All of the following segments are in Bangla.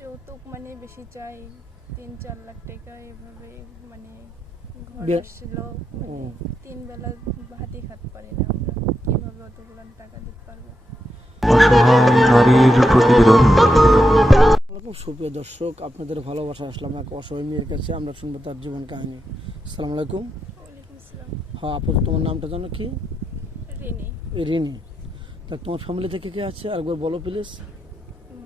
যৌতুক মানে বেশি চাই, ৩-৪ লাখ টাকা এভাবে মানে ঘর বিয়ে- আসছিল, মানে 3 বেলা ভাতই খেতে পারি না আমরা, কিভাবে অতগুলো টাকা দিতে পারবো? অসহায় নারীর প্রতিবেদন। আসসালামু সুপ্রিয় দর্শক, আপনাদের ভালোবাসা আসলাম এক অসহায় মেয়ের কাছে। আমরা শুনবো তার জীবন কাহিনী। আসসালামু আলাইকুম। ওয়ালাইকুম আসসালাম। হ্যাঁ আপু, তোমার নামটা জানো কি? রিনি। রিনি। তা তোমার ফ্যামিলি থেকে কে আছে আরেকবার বলো প্লিজ।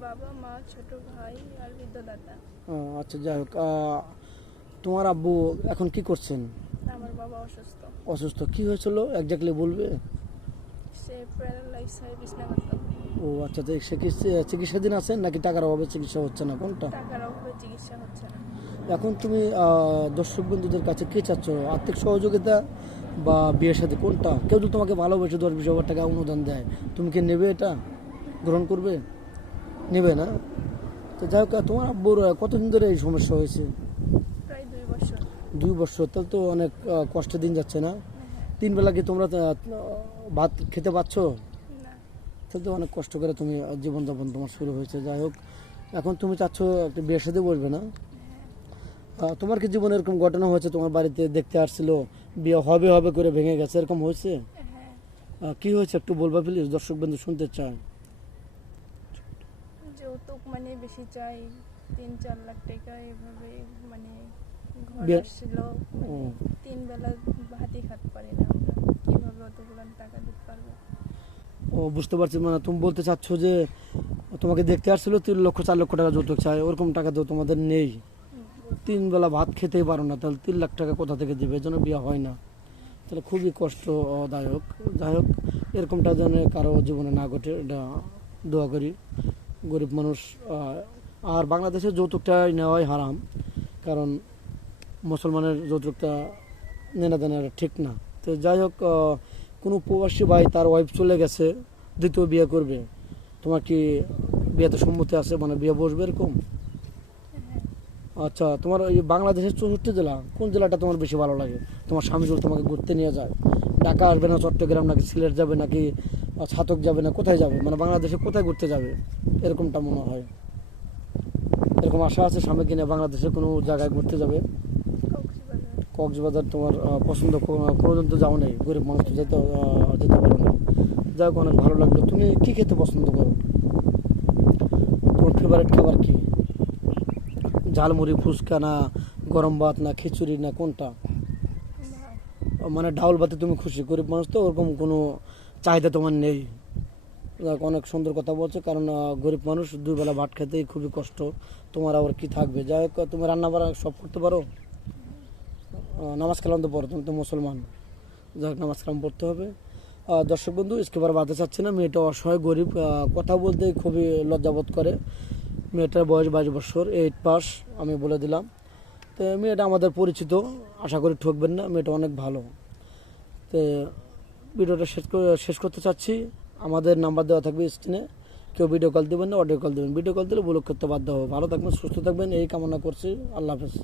বাবা, মা, ছোট ভাই আর বৃদ্ধ দাদা। আচ্ছা, যাই হোক, তোমার আব্বু এখন কি করছেন? আমার বাবা অসুস্থ, অসুস্থ। কি হয়েছিল একজাক্টলি বলবে? সে প্যারালাইজ হয়ে বিছানাগত। ও আচ্ছা, তো সে কি চিকিৎসাধীন আছেন নাকি টাকার অভাবে চিকিৎসা হচ্ছে না, কোনটা? টাকার অভাবে চিকিৎসা হচ্ছে না। এখন তুমি দর্শক বন্ধুদের কাছে কি চাচ্ছ? আর্থিক সহযোগিতা বা বিয়ের সাথে, কোনটা? কেউ যদি তোমাকে ভালোবেসে 10-20 হাজার টাকা অনুদান দেয়, তুমি কি নেবে? এটা গ্রহণ করবে? নেবে না? তো যাই হোক, তোমার আব্বুর কতদিন ধরে এই সমস্যা হয়েছে? প্রায় 2 বছর। 2 বছর? তাহলে তো অনেক কষ্টের দিন যাচ্ছে না? হ্যাঁ। 3 বেলা কি তোমরা ভাত খেতে পাচ্ছ? না। তাহলে তো অনেক কষ্ট করে তুমি জীবনযাপন তোমার শুরু হয়েছে। যাই হোক, এখন তুমি চাচ্ছ একটা বিয়ের সাথে বসবে না? তোমার কি জীবনে এরকম ঘটনা হয়েছে, তোমার বাড়িতে দেখতে আসছিল, বিয়ে হবে হবে করে ভেঙে গেছে, এরকম হয়েছে? হ্যাঁ। কি হয়েছে একটু বলবা প্লিজ, দর্শক বন্ধু শুনতে চায়। যৌতুক মানে বেশি চাই, 3-4 লাখ টাকা এভাবে মানে ঘর বিয়ে- আসছিল, মানে ও। 3 বেলা ভাতই খেতে পারি না আমরা, কিভাবে অতগুলো টাকা দিতে পারবো? ও বুঝতে পারছি, মানে তুমি বলতে চাচ্ছ যে তোমাকে দেখতে আসছিল, 3 লক্ষ 4 লক্ষ টাকা যৌতুক চাই, ওরকম টাকা তো তোমাদের নেই। 3 বেলা ভাত খেতেই পারো না, তাহলে 3 লাখ টাকা কোথা থেকে দিবে? এজন্য বিয়ে হয় না। তাহলে খুবই কষ্টদায়ক। যাই হোক, এরকমটা যেন কারো জীবনে না ঘটে, এটা দোয়া করি। গরিব মানুষ, আর বাংলাদেশের যৌতুকটা নেওয়াই হারাম, কারণ মুসলমানের যৌতুকটা নেনা দেনা ঠিক না। তো যাই হোক, কোনো প্রবাসী ভাই তার ওয়াইফ চলে গেছে, দ্বিতীয় বিয়ে করবে, তোমার কি বিয়েতে সম্মতি আছে, মানে বিয়ে বসবে এরকম? আচ্ছা, তোমার এই বাংলাদেশের 64 জেলা, কোন জেলাটা তোমার বেশি ভালো লাগে? তোমার স্বামী যদি তোমাকে ঘুরতে নিয়ে যায়, ঢাকা আসবে না চট্টগ্রাম, নাকি সিলেট যাবে, নাকি ছাতক যাবে, না কোথায় যাবে, মানে বাংলাদেশে কোথায় ঘুরতে যাবে এরকমটা মনে হয়? এরকম আশা আছে স্বামী কিনে বাংলাদেশে কোনো জায়গায় ঘুরতে যাবে? কক্সবাজার। কক্সবাজার তোমার পছন্দ? কোনোদিন তো যাও নাই, গরিব মানুষ তো যেতে পারো না। যাই হোক, অনেক ভালো লাগলো। তুমি কি খেতে পছন্দ করো? তোমার ফেভারিট খাবার কি? ঝালমুড়ি, ফুচকা, না গরম ভাত, না খিচুড়ি, না কোনটা? ভাত। মানে ডাউল ভাতে তুমি খুশি? গরিব মানুষ তো, ওরকম কোনো চাহিদা তোমার নেই। যাক, অনেক সুন্দর কথা বলছো, কারণ গরিব মানুষ 2 বেলা ভাত খেতেই খুবই কষ্ট, তোমার আবার কি থাকবে? যাই হোক, তুমি রান্না বান্না সব করতে পারো? নামাজ কালাম তো পড়ো, তুমি তো মুসলমান। যাই হোক, নামাজ কালাম পড়তে হবে। দর্শক বন্ধু, স্কিপার বাদে চাচ্ছি না, মেয়েটা অসহায় গরিব, কথা বলতে খুবই লজ্জাবোধ করে। মেয়েটার বয়স 22 বছর, 8 পাস, আমি বলে দিলাম। তো মেয়েটা আমাদের পরিচিত, আশা করি ঠকবেন না, মেয়েটা অনেক ভালো। তো ভিডিওটা শেষ করতে চাচ্ছি। আমাদের নাম্বার দেওয়া থাকবে স্ক্রিনে, কেউ ভিডিও কল দেবেন না, অডিও কল দেবেন। ভিডিও কল দিলে ব্লক করতে বাধ্য হবে। ভালো থাকবেন, সুস্থ থাকবেন, এই কামনা করছি। আল্লাহ হাফেজ।